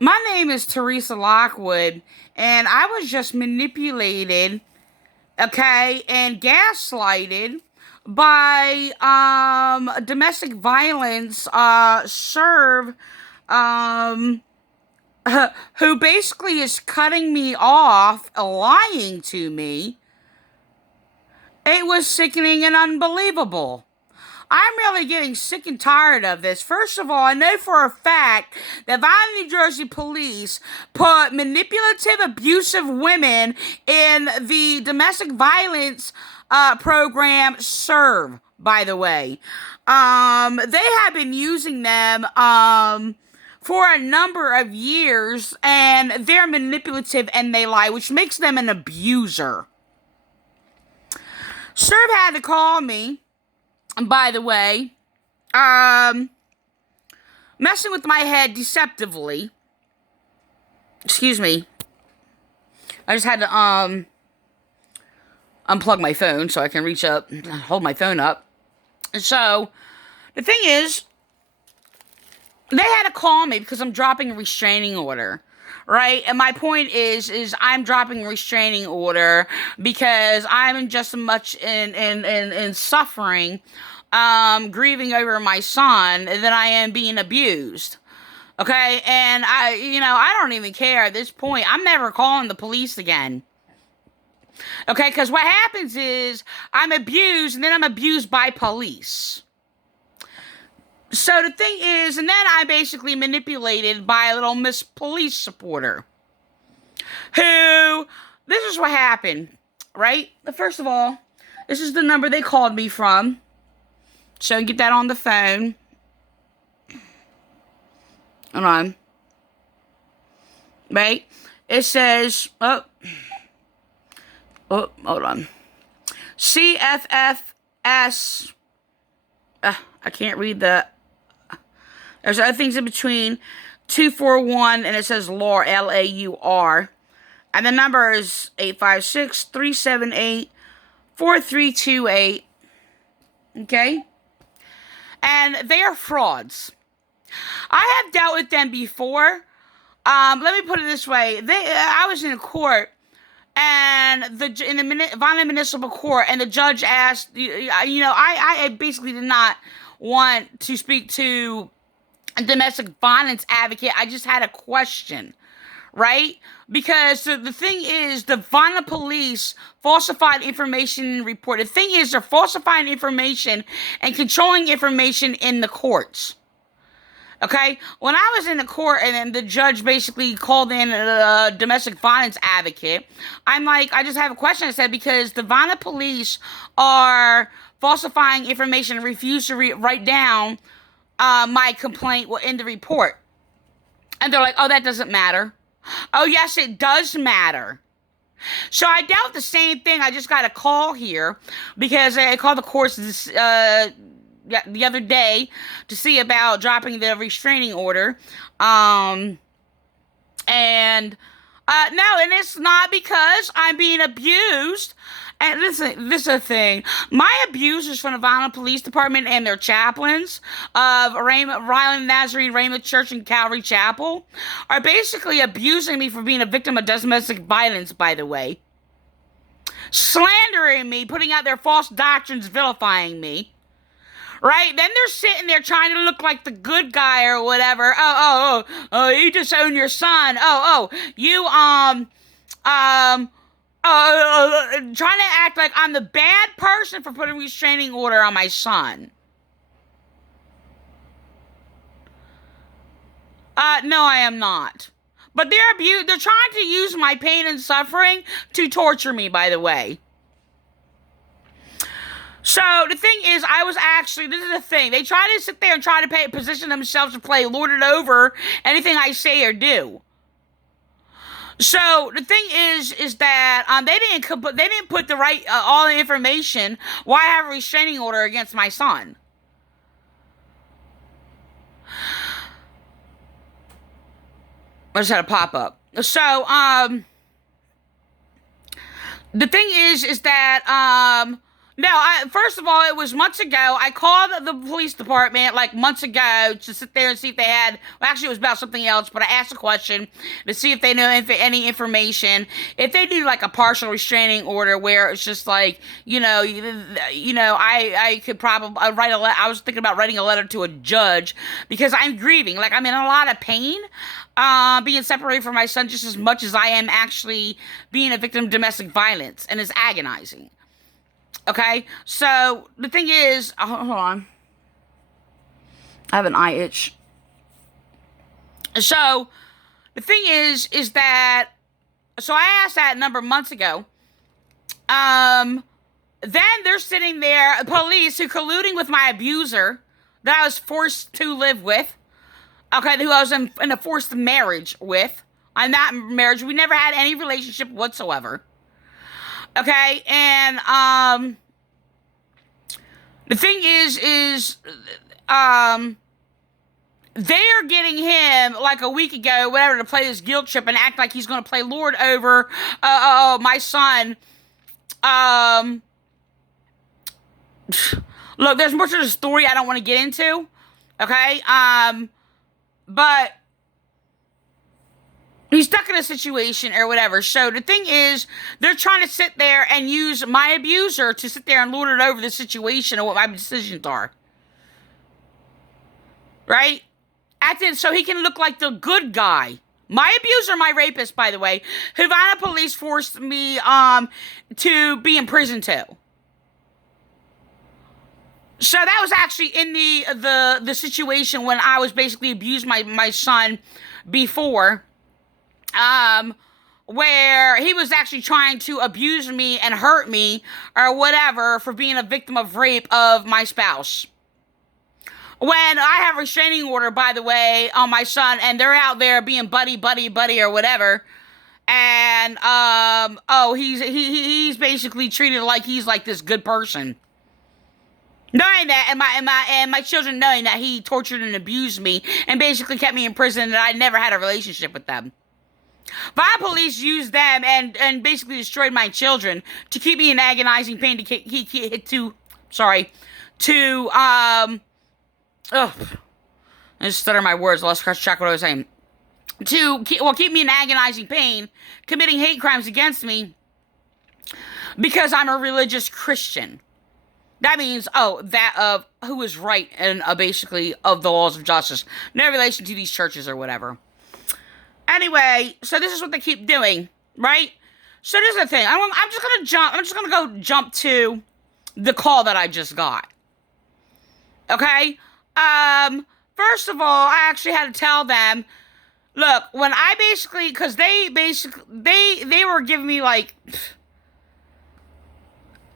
My name is Teresa Lockwood, and I was just manipulated, okay, and gaslighted by domestic violence SERV um who basically is cutting me off, lying to me. It was sickening and unbelievable. I'm really getting sick and tired of this. First of all, I know for a fact that Vineland, New Jersey police put manipulative, abusive women in the domestic violence program SERV, by the way. They have been using them for a number of years, and they're manipulative and they lie, which makes them an abuser. SERV had to call me, by the way, messing with my head deceptively. Excuse me. I just had to unplug my phone so I can reach up and hold my phone up. So the thing is, they had to call me because I'm dropping a restraining order. Right? And my point is I'm dropping a restraining order because I'm just as much in suffering, grieving over my son than I am being abused. Okay? And I don't even care at this point. I'm never calling the police again. Okay? Because what happens is I'm abused and then I'm abused by police. So the thing is, and then I'm basically manipulated by a little Miss Police supporter who, this is what happened, right? First of all, this is the number they called me from. So get that on the phone. Hold on. Right? It says, hold on. CFFS, I can't read the, there's other things in between, 241, and it says LAUR, L-A-U-R. And the number is 856-378-4328. Okay? And they are frauds. I have dealt with them before. Let me put it this way. I was in a court, and in the Vineland Municipal Court, and the judge asked, I basically did not want to speak to a domestic violence advocate. I just had a question, right? Because the thing is, the Vineland Police falsified information report. The thing is, they're falsifying information and controlling information in the courts. Okay? When I was in the court and then the judge basically called in a domestic violence advocate, I'm like, I just have a question. I said, because the Vineland Police are falsifying information and refuse to write down my complaint in the report. And they're like, oh, that doesn't matter. Oh, yes, it does matter. So I dealt with the same thing. I just got a call here because I called the courts the other day to see about dropping the restraining order. And it's not because I'm being abused. And listen, this is a thing. My abusers from the Vineland Police Department and their chaplains of Ryland Nazarene Raymond Church and Calvary Chapel are basically abusing me for being a victim of domestic violence, by the way. Slandering me, putting out their false doctrines, vilifying me. Right? Then they're sitting there trying to look like the good guy or whatever. Oh, you disown your son. You, trying to act like I'm the bad person for putting a restraining order on my son. No, I am not. But they're trying to use my pain and suffering to torture me, by the way. So, the thing is, this is the thing. They try to sit there and try to position themselves to play lord it over anything I say or do. So, the thing is that they didn't put the right, all the information why I have a restraining order against my son. I just had a pop-up. So, the thing is that, No, first of all, it was months ago. I called the police department like months ago to sit there and see if they had. Well, actually, it was about something else, but I asked a question to see if they know any information. If they do like a partial restraining order, where it's just like I could probably write a letter. I was thinking about writing a letter to a judge because I'm grieving. Like I'm in a lot of pain, being separated from my son just as much as I am actually being a victim of domestic violence, and it's agonizing. Okay, so the thing is, hold on. I have an eye itch. So the thing is that, so I asked that number months ago. Then they're sitting there, police who colluding with my abuser that I was forced to live with. Okay, who I was in a forced marriage with. I'm not in marriage. We never had any relationship whatsoever. Okay, and the thing is they are getting him like a week ago, whatever, to play this guilt trip and act like he's going to play Lord over my son. Look, there's more to the story I don't want to get into. Okay, but he's stuck in a situation or whatever. So the thing is, they're trying to sit there and use my abuser to sit there and lord it over the situation and what my decisions are. Right? So he can look like the good guy. My abuser, my rapist, by the way, who Vineland Police forced me to be in prison too. So that was actually in the situation when I was basically abused my son before. Where he was actually trying to abuse me and hurt me or whatever for being a victim of rape of my spouse. When I have a restraining order, by the way, on my son, and they're out there being buddy or whatever, and he's basically treated like he's like this good person. Knowing that, and my children knowing that he tortured and abused me and basically kept me in prison, and I never had a relationship with them. Vineland Police used them and basically destroyed my children to keep me in agonizing pain I just stutter my words, I lost track of what I was saying. Keep me in agonizing pain, committing hate crimes against me because I'm a religious Christian. That means, who is right and basically of the laws of justice. No relation to these churches or whatever. Anyway, so this is what they keep doing, right? So this is the thing. I'm just gonna go jump to the call that I just got. Okay? First of all, I actually had to tell them, look, when I basically, because they were giving me like,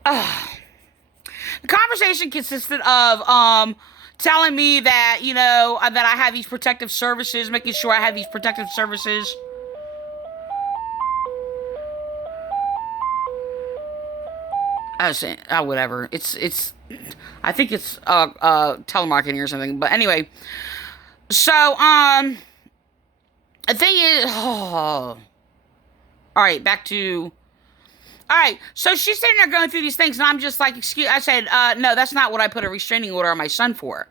the conversation consisted of, telling me that, that I have these protective services, making sure I have these protective services. I was saying, whatever. I think it's, telemarketing or something. But anyway. So, the thing is, alright, back to, alright, so she's sitting there going through these things, and I'm just like, I said, no, that's not what I put a restraining order on my son for.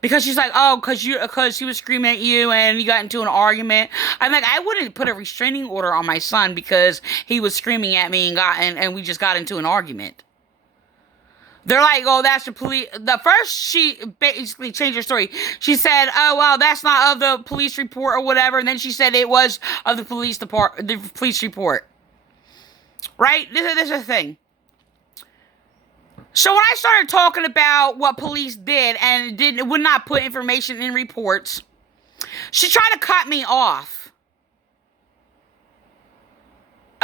Because she's like, because he was screaming at you and you got into an argument. I'm like, I wouldn't put a restraining order on my son because he was screaming at me and we just got into an argument. They're like, that's the police. The first, she basically changed her story. She said, that's not of the police report or whatever. And then she said it was of the police report. Right? This is the thing. So when I started talking about what police did and would not put information in reports, she tried to cut me off.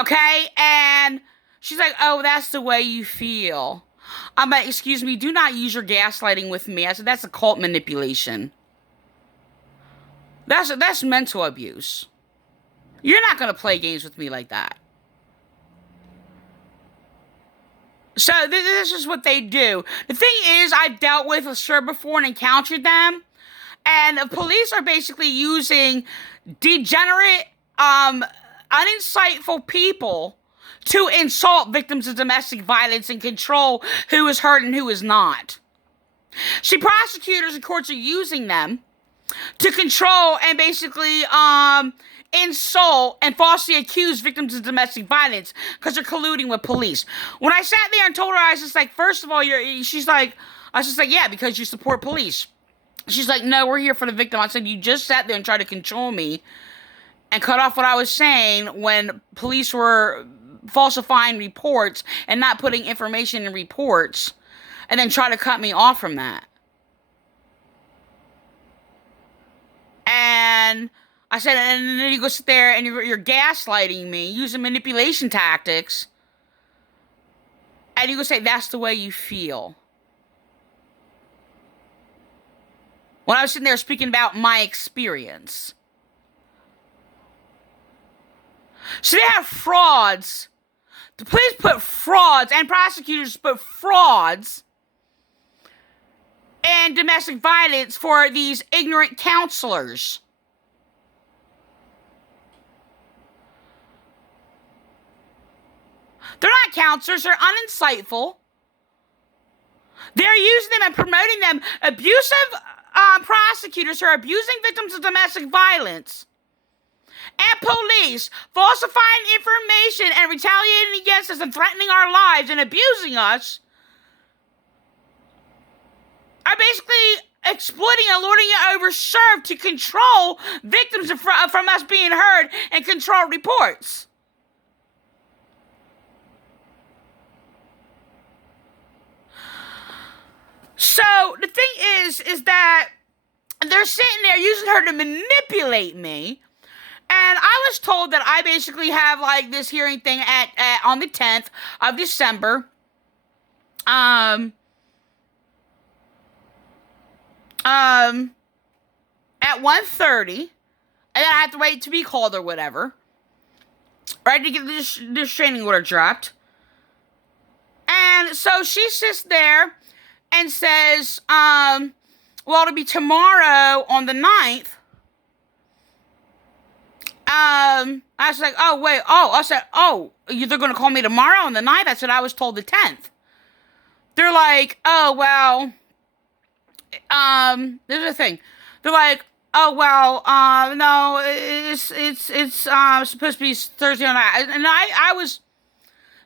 Okay? And she's like, that's the way you feel. I'm like, excuse me, do not use your gaslighting with me. I said, that's occult manipulation. That's mental abuse. You're not going to play games with me like that. So this is what they do. The thing is, I've dealt with SERV before and encountered them. And the police are basically using degenerate, uninsightful people to insult victims of domestic violence and control who is hurt and who is not. See, prosecutors and courts are using them to control and basically insult and falsely accuse victims of domestic violence because they're colluding with police. When I sat there and told her, I was just like, first of all, she's like, I was just like, yeah, because you support police. She's like, no, we're here for the victim. I said, you just sat there and tried to control me and cut off what I was saying when police were falsifying reports and not putting information in reports, and then try to cut me off from that. And I said, and then you go sit there and you're gaslighting me, using manipulation tactics, and you go say, that's the way you feel. When I was sitting there speaking about my experience. So they have frauds. The police put frauds, and prosecutors put frauds and domestic violence for these ignorant counselors. They're not counselors, they're uninsightful. They're using them and promoting them. Abusive prosecutors who are abusing victims of domestic violence. And police falsifying information and retaliating against us and threatening our lives and abusing us are basically exploiting and lording it over SERV to control victims from us being heard and control reports. So the thing is that they're sitting there using her to manipulate me. And I was told that I basically have like this hearing thing on the 10th of December. At 1:30. And then I have to wait to be called or whatever. Right, to get this restraining order dropped. And so she sits there and says, well, it'll be tomorrow on the 9th. I was like, oh, wait, I said, they're going to call me tomorrow on the 9th? I said, I was told the 10th. They're like, oh, well, there's a thing. They're like, oh, well, no, it's supposed to be Thursday night. And I was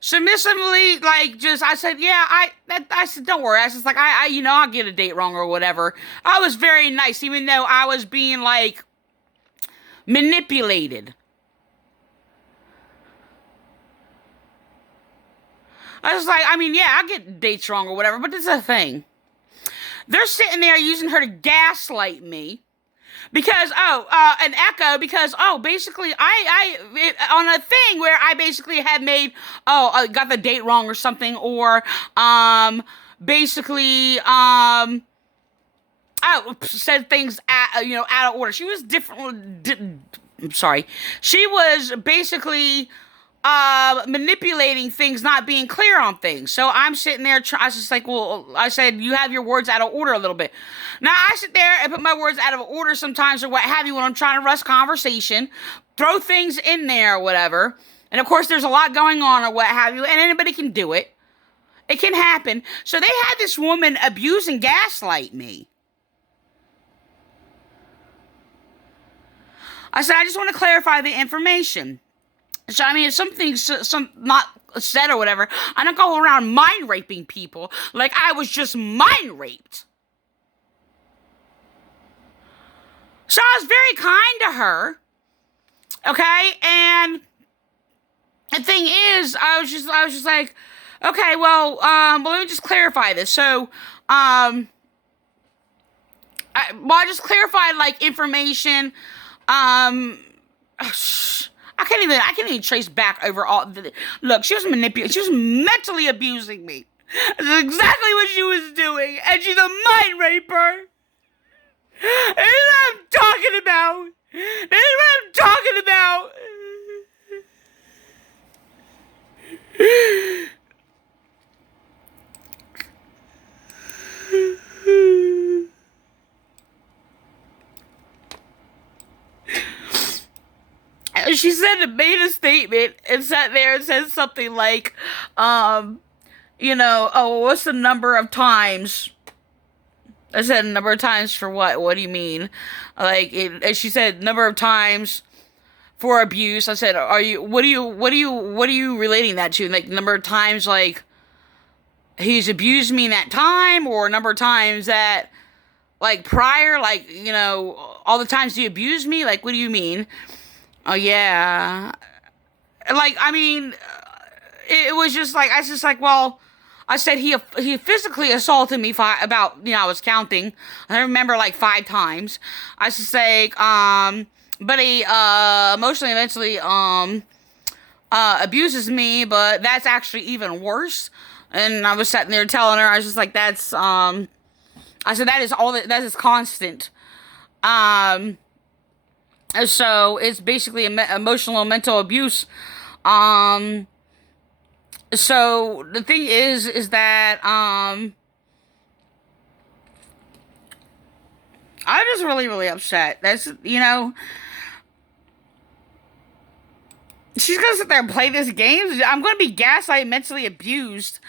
submissively, like, I said, yeah, I said, don't worry. I was just like, I'll get a date wrong or whatever. I was very nice, even though I was being, like, manipulated. I was like, I get dates wrong or whatever, but this is a thing. They're sitting there using her to gaslight me. Because, an echo, because, basically, on a thing where I basically had made, I got the date wrong or something, or, basically, I said things out of order. She was She was basically, manipulating things, not being clear on things. So I'm sitting there, I was just like, well, I said, you have your words out of order a little bit. Now, I sit there and put my words out of order sometimes or what have you when I'm trying to rush conversation, throw things in there or whatever. And, of course, there's a lot going on or what have you, and anybody can do it. It can happen. So they had this woman abuse and gaslight me. I said, I just want to clarify the information. So, if something's not said or whatever, I don't go around mind raping people like I was just mind raped. So I was very kind to her, okay? And the thing is, I was just like, okay, well, let me just clarify this. So, I just clarified like information. I can't even trace back over all the, look, she was manipulating, she was mentally abusing me. That's exactly what she was doing, and she's a mind raper. This is what I'm talking about. This is what I'm talking about. she said, made a statement and sat there and said something like, oh, what's the number of times? I said, number of times for what? What do you mean? And she said, number of times for abuse. I said, what are you relating that to? Like, number of times, like, he's abused me in that time, or number of times that, like, prior, like, all the times he abused me? Like, what do you mean? Oh, yeah. Like, I mean, it was just like, I was just like, well, I said he physically assaulted me about, I was counting. I remember like 5 times. I was just like, but he, emotionally and mentally, abuses me, but that's actually even worse. And I was sitting there telling her, I was just like, I said, that is constant. So it's basically emotional and mental abuse. So the thing is that, I'm just really, really upset. That's, she's gonna sit there and play this game. I'm gonna be gaslighted, mentally abused.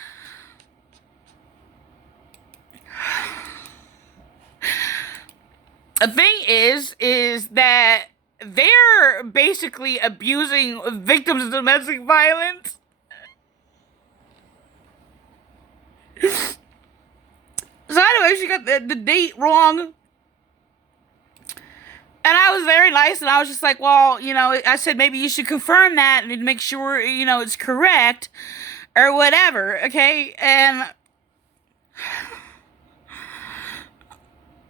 The thing is that they're basically abusing victims of domestic violence. So anyway, she got the date wrong. And I was very nice, and I was just like, well, I said, maybe you should confirm that and make sure, it's correct, or whatever, okay? And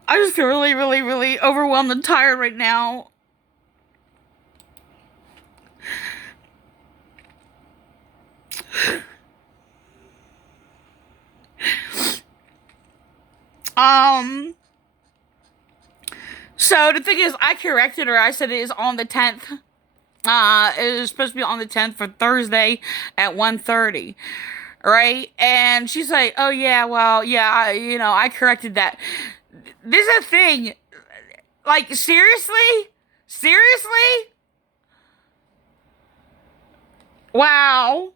I just feel really, really, really overwhelmed and tired right now. So the thing is, I corrected her. I said it is on the 10th. It was supposed to be on the 10th for Thursday at 1:30. Right? And she's like, oh yeah, well, yeah, I corrected that. This is a thing. Like, seriously? Seriously? Wow.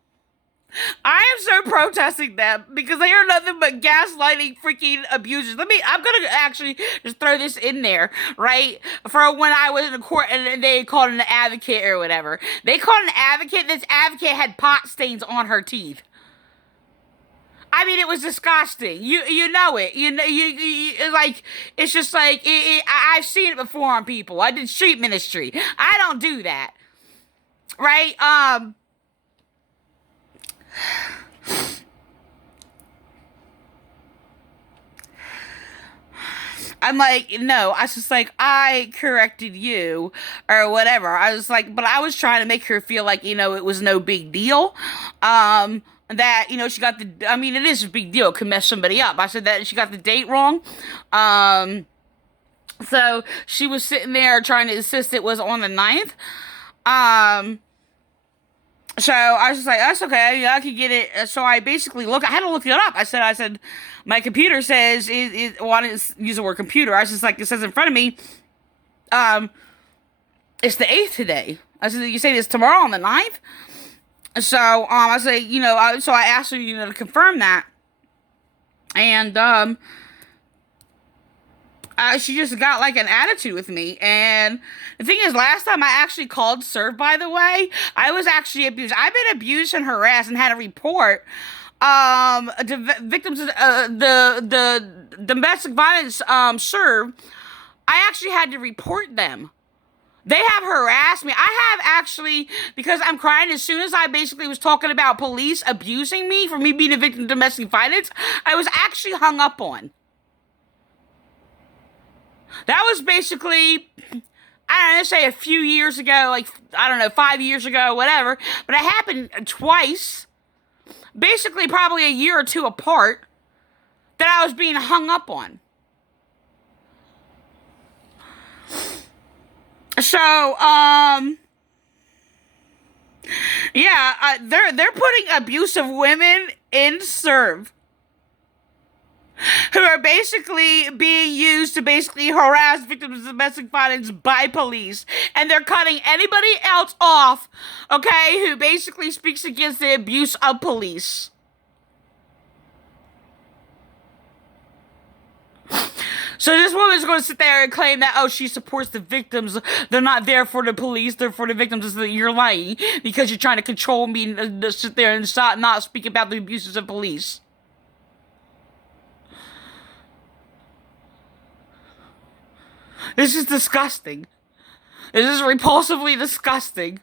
I am so protesting them because they are nothing but gaslighting freaking abusers. I'm gonna actually just throw this in there, right? For when I was in the court and they called an advocate or whatever. They called an advocate, this advocate had pot stains on her teeth. I mean, it was disgusting. You know it. You like, it's just like, I've seen it before on people. I did street ministry. I don't do that. Right? I'm like, no, I was just like, I corrected you or whatever. I was like, but I was trying to make her feel like, it was no big deal. That, she got it is a big deal. It could mess somebody up. I said that she got the date wrong. So she was sitting there trying to insist it was on the 9th. So I was just like, that's okay. I could get it. So I basically I had to look it up. I said, my computer says, well, I didn't use the word computer. I was just like, it says in front of me, it's the 8th today. I said, you say it's tomorrow on the 9th? So, I say, so I asked her, to confirm that. And, she just got like an attitude with me. And the thing is, last time I actually called SERV, by the way, I was actually abused. I've been abused and harassed and had a report. The victims of the domestic violence SERV, I actually had to report them. They have harassed me. I have actually, because I'm crying, as soon as I basically was talking about police abusing me for me being a victim of domestic violence, I was actually hung up on. That was basically, I don't know, say a few years ago, like, 5 years ago, whatever. But it happened twice, basically probably a year or two apart, that I was being hung up on. So, yeah, they're putting abusive women in SERV. who are basically being used to basically harass victims of domestic violence by police. And they're cutting anybody else off, okay, who basically speaks against the abuse of police. So this woman's going to sit there and claim that, oh, she supports the victims. They're not there for the police. They're for the victims. It's that you're lying because you're trying to control me and sit there and not speak about the abuses of police. This is disgusting. This is repulsively disgusting.